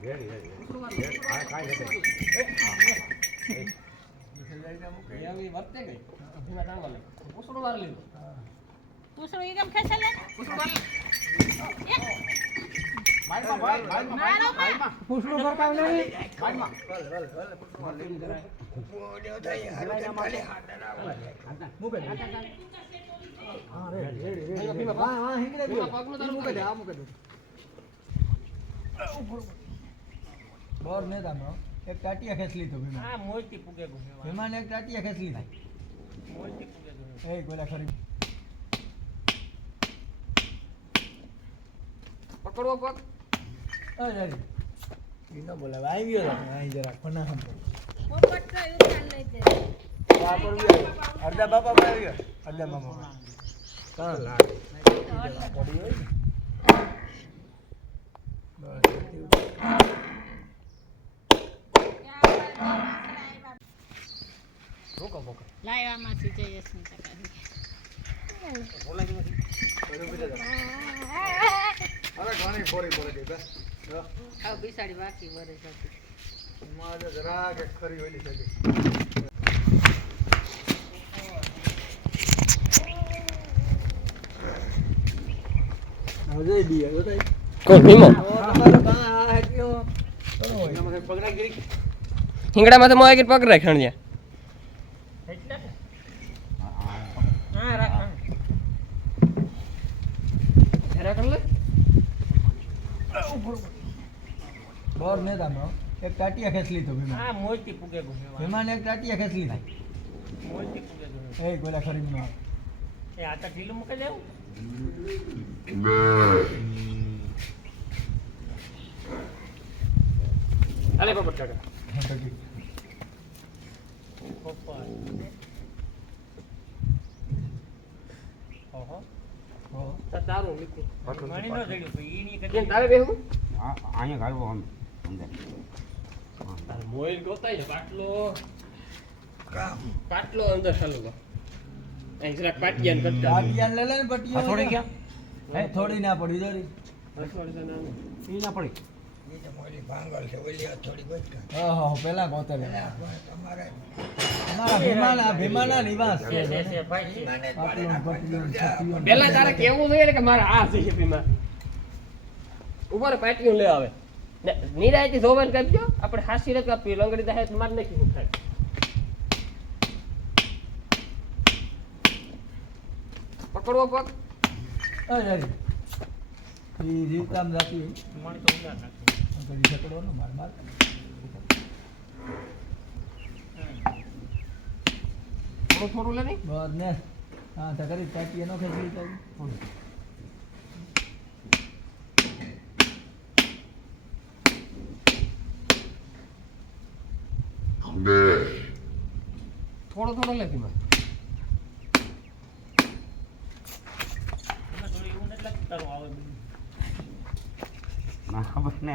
Ready ready ready. હા કાંઈ નથી એવી વર્તે ગઈ ભીમા ટાંગવા લે પૂછડું વાર લીધું પૂછડું ઈ કેમ ખેંચે લે પૂછડું વાર મારમાં ભાઈ મારમાં મારમાં પૂછડું ફરકાવ નહીં મારમાં પગનું તારું મૂકી દે બોર ને તમે એક ટાટિયા ખેંચલી તો ભીમા હા મોટી પુગે ગુમે ભીમાને એક ટાટિયા ખેંચલી મોટી પુગે ગુમે એ ગોલા ખરી પકડો પક. અ જરી ઈ બોલે બોલાવે. આવી ગયો અહીં જરાક ફના હમ પોપટ તો ચાલ લઈ દે અડધા બાપા માં આવી ગયા અડધા મામા કાં લાગે પડી હોય બસ રોકો પકડ લાયવામાંથી જઈએ સ્મિતા કરી અરે ઘણી ફોડી પડે ગઈ બસ જો, આવ બિસાડી બાકી વરે જતી એમાં આજે જરાક એક ખરી ઓલી થઈ ગઈ. હવે જઈ દઈએ, બતાય. કોણ ભીમો ગીરી હિંગડામાં તો મોય કે રાખ ખણ્યા હા રાખ રાખ લે બોર ને તમે એક ટાટિયા ખેંચલી તો ભીમા હા મોટી પુગે ભીમાને. એક ટાટિયા ખેંચલી મોટી પુગે એ ગોલા ખરી નો એ આટા ઢીલું મૂકે જાવ અલે પકડ ટાટા. પપ્પા ઓહો. તારું લીકું મણી નો જડ્યું તો ઈની કદી તારે બેહું આ અહીંયા ગાળવો આમ. અંદર મોઈલ ગોતાય પાટલો. પાટલો અંદર ચાલુ કર. અહીં જરાક પાટિયાને કટકા ટાટિયા લે લે પટિયો થોડી ગયા હે થોડી ના પડી જોરી ઈ ના પડી. ઓહો પેલા ગોતે લે અમારા ભીમાના ભીમાના નિવાસ. છે પાટલું ને પટિયું ને પેલા તારે કેવું જોઈએ કે મારે આ છે ભીમા. ઉપર પાટિયું લે આવે. ને નિરાયથી જોવાન કરજો. આપણે હાસી રે કાપી લંગડી દાહે માર નાખી ઉઠાય પકડવો પગ. ઓ જારી ઈ જીવતામ જાતી. મણી તો ઉડા નાખે. આ પેલી માર માર. થોડું થોડું લે નહીં. બસ ને. હા તો કરી એનો નો ખેંચલી તો થોડો થોડો લે ભીમાં ના ખબર ને.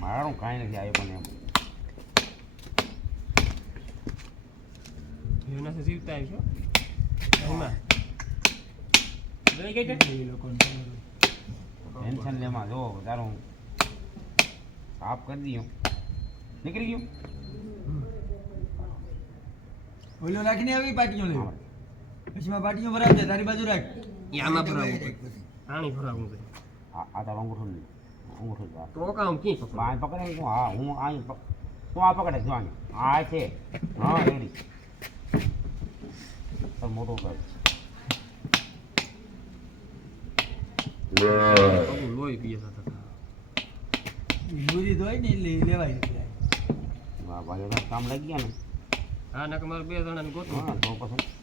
મારું કાંઈ નથી આવ્યું પણ એમ. એના જીવતા આવીશો ભીમા લઈ ગઈ એ લોકોને ટેન્શન લેમાં જો તારું સાફ કરી દઉં. નીકળી ગયું? ઓલું રાખીને આવી પાટીઓ લેવી પછી માં પાટીઓ ભરાવજે તારી બાજુ રાખ. આમાં ભરાવું પાણી ભરાવું છે. આ તારો અંગૂઠો નહીં અંગૂઠું જ આ. તો કામ કી પકડ? આ પકડે હું હા હું આ તું આ પકડે જો આને. આ છે. હા રેડી. પણ મોટો કર લોહી પીએ સાથે ઈ દોય ને એટલે લેવાય વાહ ભાઈ કામ લાગી ગયા ને. હા નક મારે બે જણાને ગોતવું હા તો પછી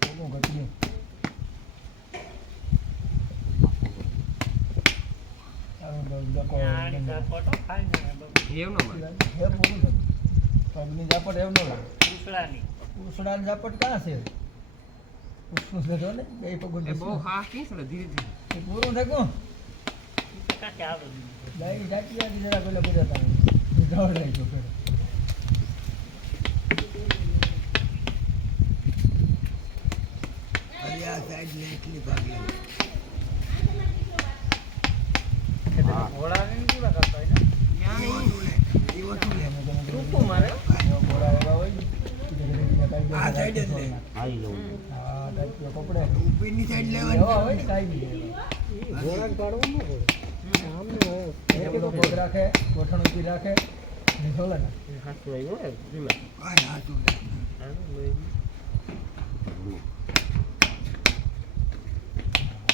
કોકો ઘટીએ આવું બધું ડકો એવ ન મારે હે પૂરું પગની ઝાપટ એમ ન લાગે ઉસડાની ઝાપટ કાં છે? ઉષ્ણ છે જો ને બે પગું એ બહુ હા કીસ ને ધીરે ધીરે. પૂરું થયું કાકે આવે લાઈ જાતી આથી જરા બોલે બધા તારે દોડાઈ ગયો પેલો હા ટૂંકું મારે એવા ઘોડા એવા હોય ને, આવી જવું હા, ટાઈપીઓ કપડે. એવા હોય ને કાંઈ બી એવા. એક તો પગ રાખે, ગોઠણ ઊંચી રાખે, ને ઝોલે ને. હાથ નહીં હોય ધીમા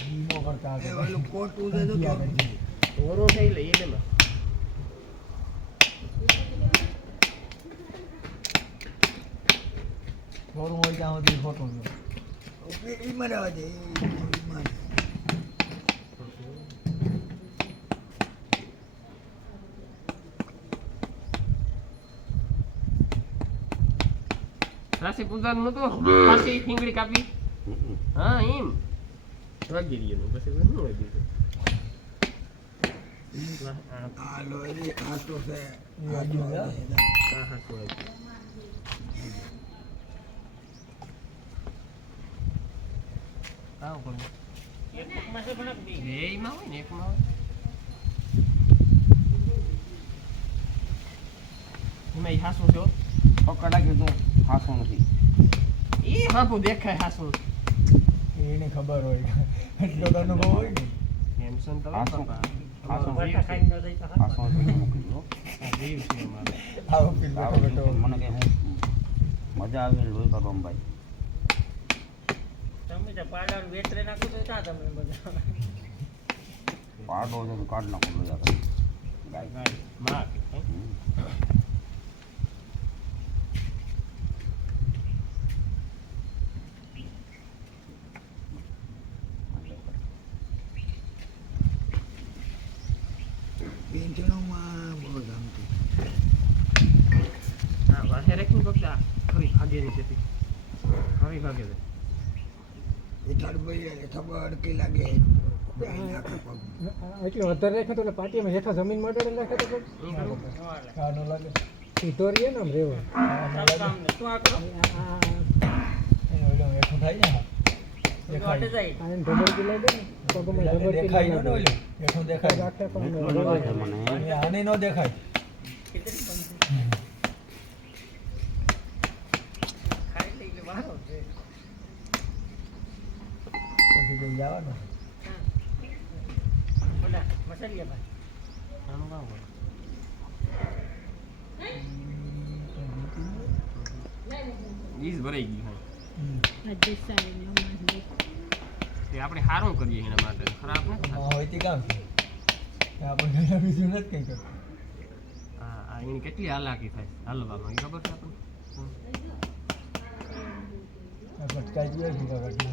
ઈમો કરતા આગળ. ઓરો થઈ લે એ હોય ત્યાં સુધી ખોટું છે. રાશિ પૂજાનું નતું પાછી ફીંગડી કાપી હા એમ વાગી રહ્યું પછી શું હોય બીજું આ- આ- એ વાગ્યું છે. આ હાથું હોય. ને એકમાં હોય એમાં હાસું છે. પકડા કે તું ખાસો નથી એ હાપું દેખાય હાસું એને ખબર હોય એટલો તો અનુભવ હોય ને. ટેન્શન તો અમારો. આવો પીલો આવું બેઠો છે, મને કે હું મજા આવે લોહી કાઢવામાં ભાઈ પાડો છે તો કાઢ નાખો લોહી આગળ ગાય કે, હે? હમ. હા, વાંહે રાખીને ફક્ત આ ખરી ભાગે ની જતી. ખરી ભાગે છે. એટલે વધારે રાખ્યો તો એટલે પાટીમાં હેઠા જમીન માટે નાખે તો લાગે. સીધો રહીએ ને આમ રેવો. લાગે હેઠું થાય ને. દેખાય. લાગે ને દેખાય ન લાગે. ઓલું હેઠું દેખાય રાખે પણ એટલું લાગે છે મને અને આને ન દેખાય પછી તો જવાનું કામ ભરાઈ ગયું હોય. આપણે સારું કરીએ એના માટે. ખરાબ. હોય તે કામ આપણે બીજું નથી કઈ કરતું. આ આ એની કેટલી હાલાકી થાય હાલવામાં ખબર છે આપણને? ભટકાઈ ગયો છે.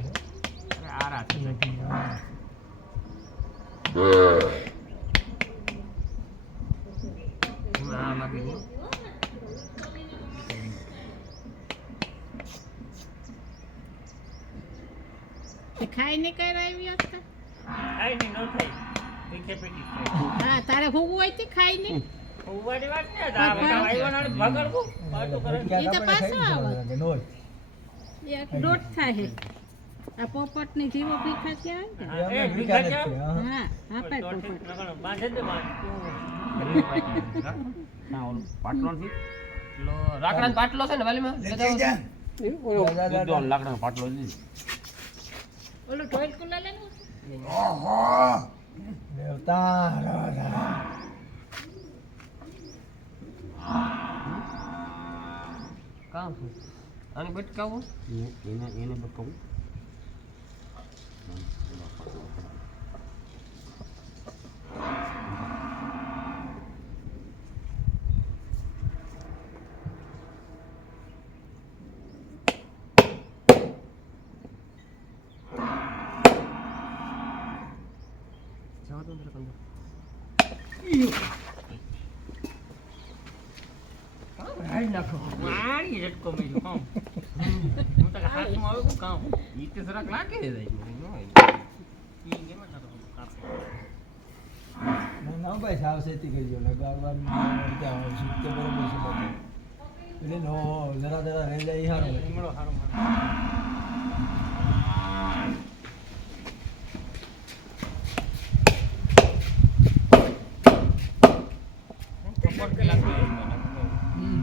અરે આરા છે સાહેબ. હા. એમાં આ લાગે છે. ખાઈને કઈ આવી હતા હા તારે હોવું હોય તે ખાઈને? ભટક્યા ઈ તો આપણે પાછો ખાઈ આવે. જવાનું લાગે, નોજ. એક દોઢ થાય આ પોપટની જીવો ભીખા થયા એ અમે ભીખ્યા નથી, હા. હા આપે પોપટ ના ઓલું પાટલો નથી? લો, લાકડાનો પાટલો છે ને વાલીમાં? આવો. લાકડાનો પાટલો લીધી ઓલું ઢોલ કુલા લેનું દેવતા રાધા. કામ આને બટકાવો. એને એને એને બતાવું જવા દો ને જરા અંદર. રાઈ કાઢી નાખો વાણી ઝટકો કામ હું. તો હાથમાં આવે કોણ કામ. ઈ તો જરાક લાગે છે ના ભાઈ સાવચેતી કરજો લગાડવા ત્યાં આવશે તો બરોબર છે. એટલે નો જરા જરા રહી જાય હારું. હારો મારે કપડ પેલા હમ.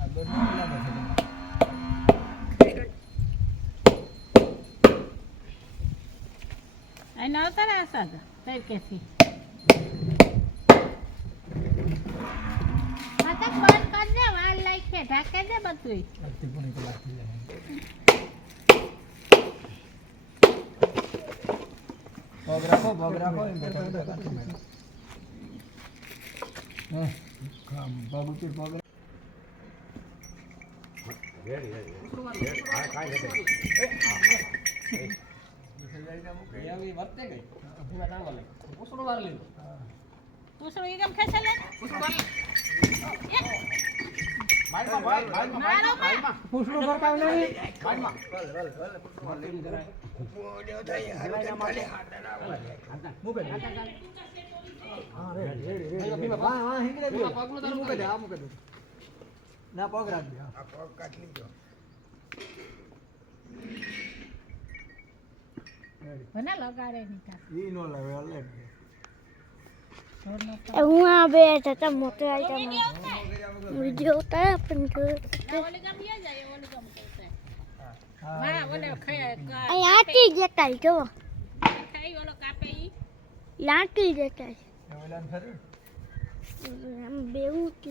આ દોડ નો પેલા નથી તમારે. સાદા સાહેબ કેથી હા તો બંધ કર દે વાર લાઈ છે ઢાકે દે બધું. પગ રાખો પગ રાખો. હે, પગ ઉપર રાખો. રેડી રેડી હા કાંઈ વર્તે ગઈ. વાર લીધું એ કેમ ખેંચે લે? નહીં હા હા દે તારું મૂકે દે કાઢી. આ મૂકે દે ના પગ રાખજે હા રેડી ભલે લગાડે નહીં ઈ નો લાવે અલગ દે છોડ નો હું આ બે હતા મોટો આઈટમ વીડિયો ઉતારે પણ જોયું ઓલી ગામ લે જાય? ઓલી ગામ કરતે હા, હા ઓલે ખાય અહીં આટી જતા જો. ખાઈ ઓલો કાપે ઈ. લાટી જતા એ ઓલાને બેવું કે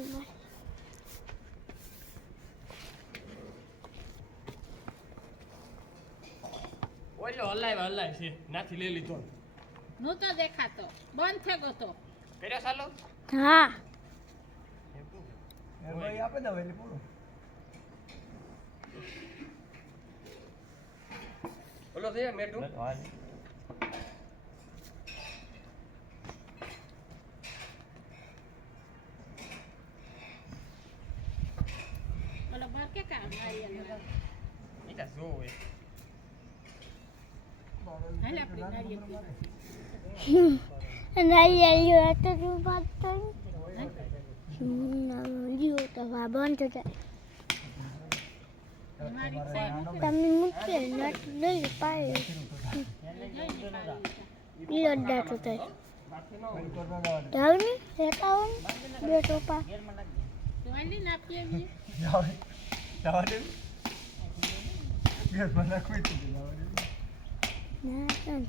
ઓલો હલાય હલાય છે. નાથી લઈ લીધો. નહોતો દેખાતો. બંધ થઈ ગયો તો. કર્યો સાલો હા. ભાઈ આપે દે વેલી પૂરું. ઓલો છે મેઠું ઓલો બાર કે કા મારી ઓલો એ તો જોવે હાલે આપણી નારીએ પીવા. નારિયેળ હતો તું વાત કરી લીઓ તો વા બંધ થાય મારી સાહેબ તમે મૂકે નટ લઈ પાયો લીલો દાટો થાય જાવ ને લેતા આવો ને બે ટોપા વાલી ના આપીએ એમને. જાવ દે. જાવ દે. ગેસમાં નાખવી જ છે, જાવ દે. ના ચાલ.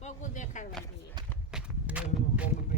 પગું દેખાડવા જોઈએ એવું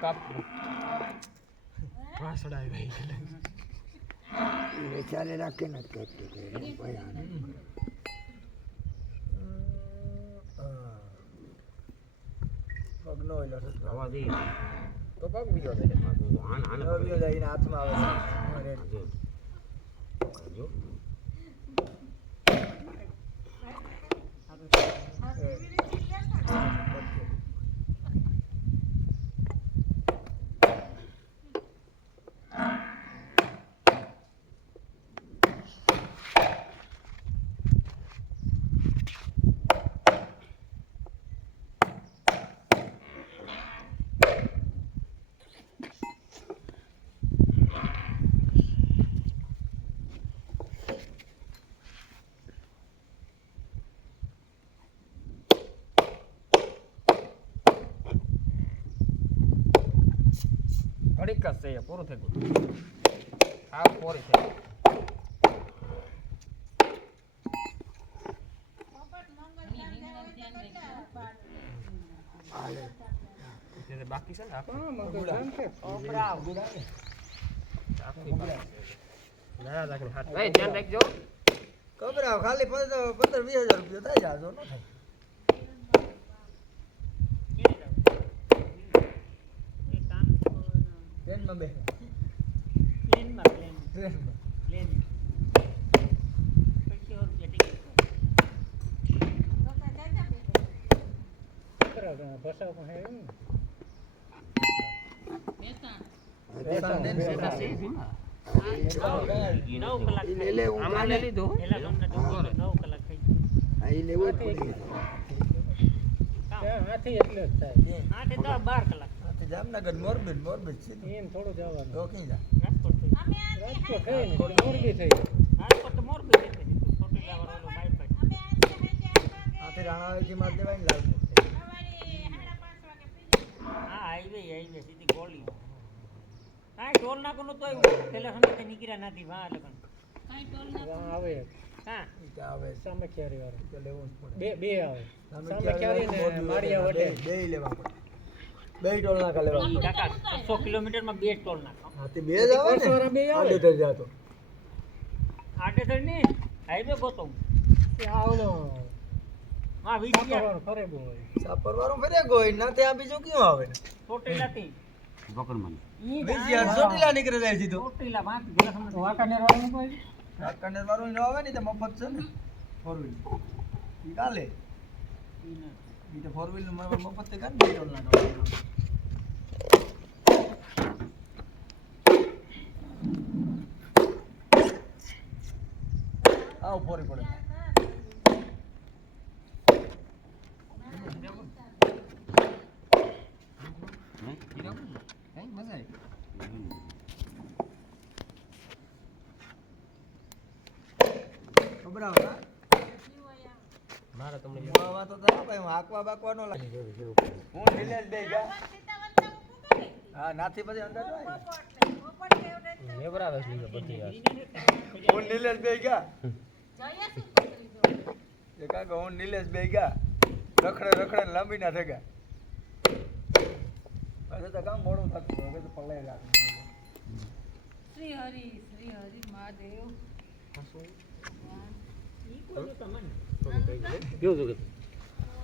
એટલી ઉપર. કેટલો કાપ વાસડા આવી ગઈ. હા. પગનો થતો. રવા દે તો પગ બીજો દે આને આને બીજો એના હાથમાં આવે છે. જો ઘડીક જ છે પૂરું થઈ ગયું. આ પોરી છે બાકી છે. ને ધ્યાન રાખજો. કબરાવ ખાલી પંદર પંદર વીસ હજાર રૂપિયા થાય જાજો ન થાય. પણ હે એમ ને. બેસાડ દે ને. ઈ લે હું આમાં લઈ લીધું હા, ઈ લેવું જ પડે. ત્યાં હાથી એટલે જ થાય આ તો જામનગર મોરબી ને મોરબી જ સીધું. તો ક્યાં જા? રાજકોટ થઈ ને થોડી મોરબી થઈ આથી રાણાવાડી માં દેવાય ને લાલપુર. વાં આવે ઈ તો આવે સામે ક્યારી વાળો તો લેવું પડે. બે બે આવે સામે વાળા ને વાળા વટે બે- બેય લેવા પડે. બે ટોલ નાકા લેવા પડે. કિલોમીટરમાં બે ટોલ નાખો હા, તે બે જ આવે ને. આવે. આડેધડ જાતો. આડેધડ ને હાઈવે ગોતો આવનો હા હજાર. ફરે બહુ સાપર વાળું ફરે ગોઈ ના ત્યાં બીજું ક્યું આવે? ને ચોટીલાથી પકડ મને. ઈ ચોટીલા નીકળે જાય સીધું. ચોટીલા વાંક ગેલા સમજ વાંકાનેર વાળાનું કોઈ કાંકરેજ વાળું નો આવે ને તે મફત છે ને. ફોર વ્હીલ ઈ કાલે. ઈ તો ફોર વ્હીલ મફત તે કાઢ આવ ફોરી પડે ખબર આવે ના મારે તમને હું આવા તો તારા ભાઈ હું હાંકવા બાકવા નો લાગે હું નિલેશ બે જા. હા નાથી પછી અંદર. લેવરાવે છે બધી યાર હું નિલેશ બે ગયા એ કાકા હું નીલેશ બે ગયા રખડે રખડે લાંબી ના થઈ ગયા હવે તો કામ મોડું થતું હવે તો પલાય રાખે શ્રી હરિ શ્રી હરિ મહાદેવ. કેવું કરી ગયો નીના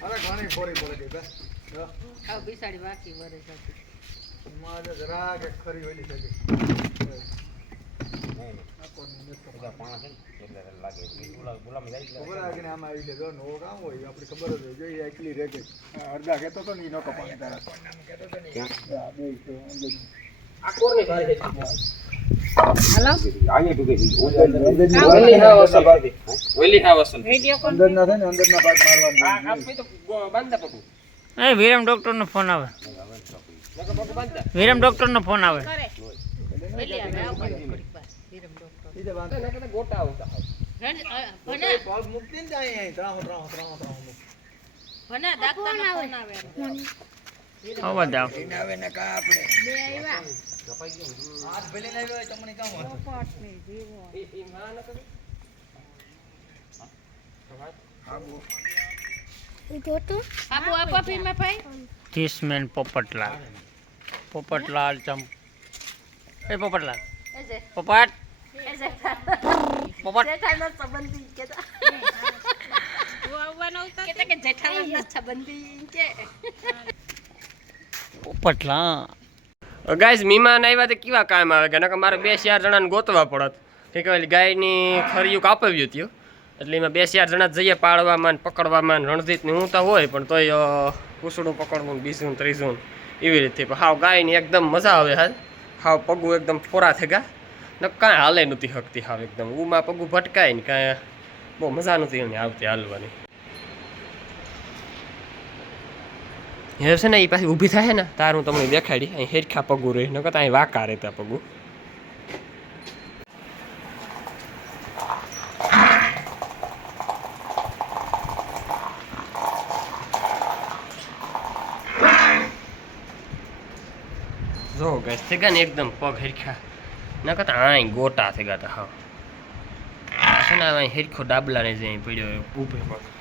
અરે ઘણી ફોરી પડે ગઈ બે જો. બિસાડી બાકી વરે જતી આજે જરાક એક ખરી ઓલી છે કે રહે અડધા કહેતો તો ને નહોતો પાણી તારા હા, છે. આ કોરની ભારે છે અહીંયા ડૂબે છે ઓલી હા વસલ ઓલી હા વસલ વીડિયો કોલ અંદરના થાય ને અંદરના ભાગ મારવાનું આ આપી તો બાંધા પકું એ વિરમ ડોક્ટર નો ફોન આવે. વિરમ ડોક્ટર. નો ફોન આવે ગોટા આવતા મૂકતી ને અહીં. ત્રાહો ત્રાહો ત્રાહો ત્રાહો મૂક. ભણે ફોન આવે. આવ. એને આવે. ને કા આપણે. બે આવ્યા હાથ ભલે લાવ્યો હોય તમને કામ એ માં ન કરે પોપટલાલ. પોપટલાલ ચમ એ પોપટલાલ. પોપટ. પોપટ. જેઠાનો સંબંધી કેતા તું આવવાનો ઉતા કેતા કે જેઠાનો સંબંધી કે પોપટલાલ. ગાઈઝ મીમાન આવ્યા તો કેવા કામ આવે? કે નકર મારે બે ચાર જણાને ગોતવા પડત. કે કહેવાય ગાયની ખરીયું કાપવ્યું હતું એટલે એમાં બે ચાર જણા જઈએ પાડવામાં ને પકડવામાં રણજીતની હું તો હોય, પણ તોય કૂસડું પકડવું બીજું ત્રીજું એવી રીતે. પણ હાવ ગાયની એકદમ મજા આવે હાલ. હાવ પગું એકદમ ફોરા થઈ ગયા. ને કાંઈ હાલે નહોતી હકતી હાવ એકદમ. ઉમાં પગું ભટકાય ને કાંઈ. બહુ મજા નહોતી એની આવતી હાલવાની. હવે છે ને એ પાછી ઊભી થાય ને, તાર હું તમને દેખાડી, અહીં હેરખા પગું રહી, નકર અહીં વાંકા રહેતા પગું. જો ગેસ થઈ ને એકદમ પગ હેરખા ન કરતા અહીં ગોટા થઈ ગયા હા. છે ને અહીં હેરખો ડાબલા રહી જાય પડ્યો ઊભે પગ.